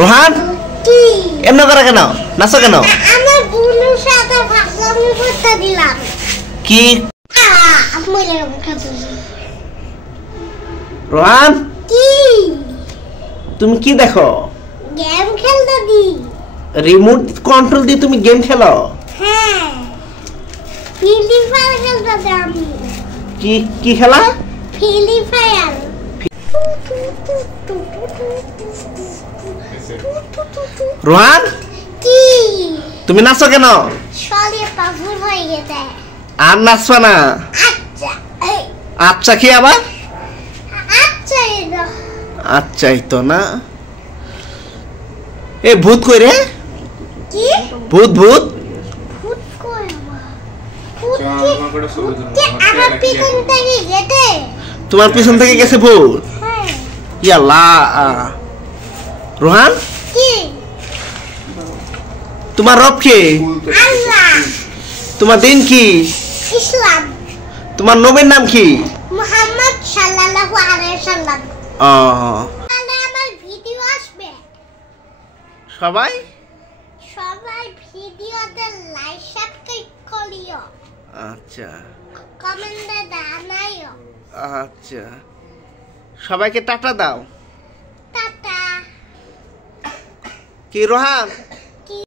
রোহান কি এমন করে কেন নাচো কেন আমার বোনের সাথে ফাজলামি করতে দিলাম কি আমি এরকম কাজ রোহান কি তুমি কি দেখো গেম খেলতে দি রিমোট কন্ট্রোল দিয়ে তুমি গেম খেলো হ্যাঁ ফ্রি ফায়ার খেলতে দি আমি কি কি খেলা ফ্রি ফায়ার রোহান কি তুমি নাচো কেন শরীর পাগল হয়ে গেছে আর নাচবা না আচ্ছা এই আচ্ছা কি আবার আচ্ছা এটা আচ্ছাই তো না এ ভূত কই রে কি ভূত ভূত ভূত কই আমার পিছন থেকে গেছে তোমার পিছন থেকে গেছে ভূত হ্যাঁ ইয়াল্লা রোহান কি তোমার রব কে আল্লাহ তোমার দিন কি ইসলাম তোমার নবীর নাম কি মুহাম্মদ সাল্লাল্লাহু আলাইহি সাল্লাম ও তাহলে আমার ভিডিও আসবে সবাই সবাই ভিডিওতে লাইক সাবস্ক্রাইব করিও আচ্ছা কমেন্টে জানাইও আচ্ছা সবাইকে টাটা দাও টাটা কি রোহান